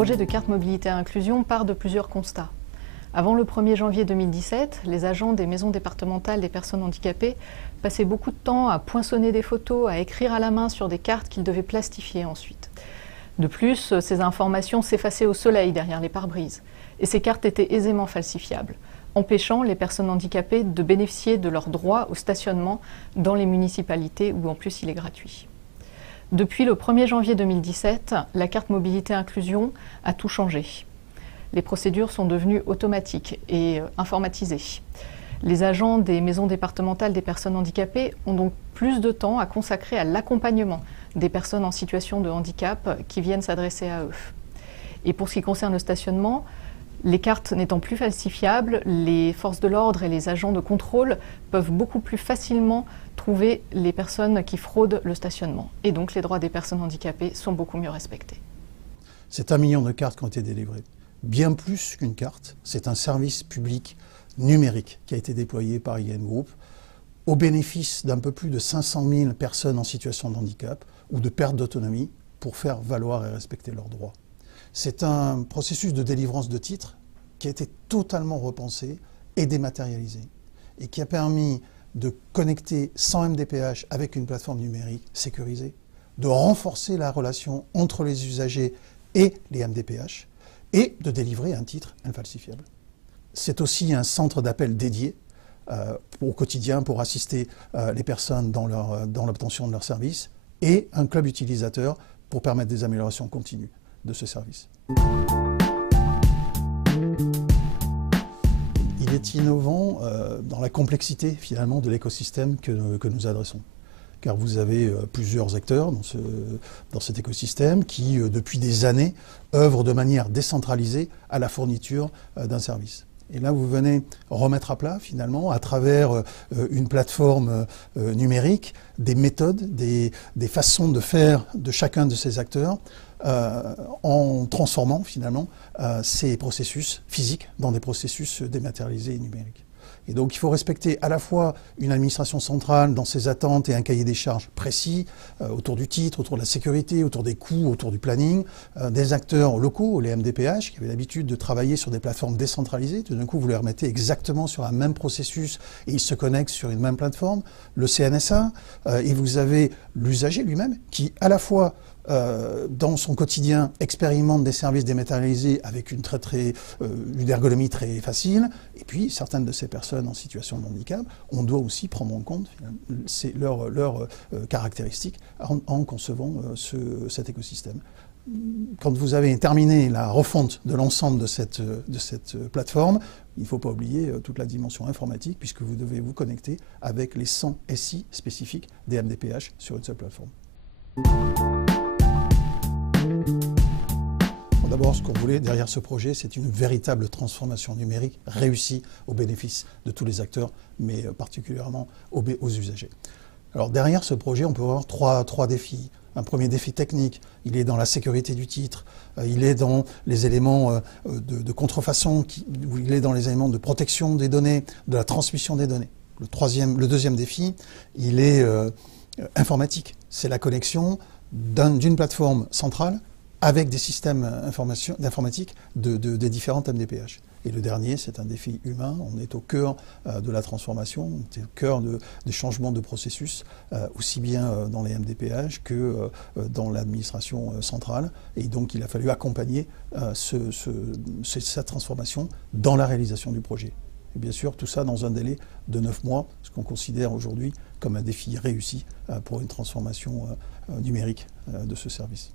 projet de carte mobilité inclusion part de plusieurs constats. Avant le 1er janvier 2017, les agents des maisons départementales des personnes handicapées passaient beaucoup de temps à poinçonner des photos, à écrire à la main sur des cartes qu'ils devaient plastifier ensuite. De plus, ces informations s'effaçaient au soleil derrière les pare-brises, et ces cartes étaient aisément falsifiables, empêchant les personnes handicapées de bénéficier de leurs droits au stationnement dans les municipalités où en plus il est gratuit. Depuis le 1er janvier 2017, la carte mobilité inclusion a tout changé. Les procédures sont devenues automatiques et informatisées. Les agents des maisons départementales des personnes handicapées ont donc plus de temps à consacrer à l'accompagnement des personnes en situation de handicap qui viennent s'adresser à eux. Et pour ce qui concerne le stationnement, les cartes n'étant plus falsifiables, les forces de l'ordre et les agents de contrôle peuvent beaucoup plus facilement trouver les personnes qui fraudent le stationnement. Et donc les droits des personnes handicapées sont beaucoup mieux respectés. C'est 1 million de cartes qui ont été délivrées. Bien plus qu'une carte, c'est un service public numérique qui a été déployé par IN Group au bénéfice d'un peu plus de 500 000 personnes en situation de handicap ou de perte d'autonomie pour faire valoir et respecter leurs droits. C'est un processus de délivrance de titres qui a été totalement repensé et dématérialisé et qui a permis de connecter sans MDPH avec une plateforme numérique sécurisée, de renforcer la relation entre les usagers et les MDPH et de délivrer un titre infalsifiable. C'est aussi un centre d'appel dédié au quotidien pour assister les personnes dans l'obtention de leurs services et un club utilisateur pour permettre des améliorations continues de ce service. Il est innovant dans la complexité finalement de l'écosystème que nous adressons. Car vous avez plusieurs acteurs dans cet écosystème qui, depuis des années, œuvrent de manière décentralisée à la fourniture d'un service. Et là, vous venez remettre à plat, finalement, à travers une plateforme numérique, des méthodes, des façons de faire de chacun de ces acteurs, en transformant, finalement, ces processus physiques dans des processus dématérialisés et numériques. Et donc, il faut respecter à la fois une administration centrale dans ses attentes et un cahier des charges précis autour du titre, autour de la sécurité, autour des coûts, autour du planning, des acteurs locaux, les MDPH, qui avaient l'habitude de travailler sur des plateformes décentralisées. Tout d'un coup, vous les remettez exactement sur un même processus et ils se connectent sur une même plateforme. Le CNSA, et vous avez l'usager lui-même qui, à la fois, dans son quotidien, expérimente des services dématérialisés avec une ergonomie très facile. Et puis, certaines de ces personnes en situation de handicap, on doit aussi prendre en compte leurs caractéristiques en concevant cet écosystème. Quand vous avez terminé la refonte de l'ensemble de cette plateforme, il ne faut pas oublier toute la dimension informatique puisque vous devez vous connecter avec les 100 SI spécifiques des MDPH sur une seule plateforme. D'abord, ce qu'on voulait derrière ce projet, c'est une véritable transformation numérique réussie au bénéfice de tous les acteurs, mais particulièrement aux usagers. Alors derrière ce projet, on peut avoir trois défis. Un premier défi technique, il est dans la sécurité du titre, il est dans les éléments de contrefaçon, il est dans les éléments de protection des données, de la transmission des données. Le deuxième défi, il est informatique. C'est la connexion d'une plateforme centrale avec des systèmes d'informatique des différentes MDPH. Et le dernier, c'est un défi humain. On est au cœur de la transformation, on est au cœur des changements de processus, aussi bien dans les MDPH que dans l'administration centrale. Et donc, il a fallu accompagner cette transformation dans la réalisation du projet. Et bien sûr, tout ça dans un délai de 9 mois, ce qu'on considère aujourd'hui comme un défi réussi pour une transformation numérique de ce service.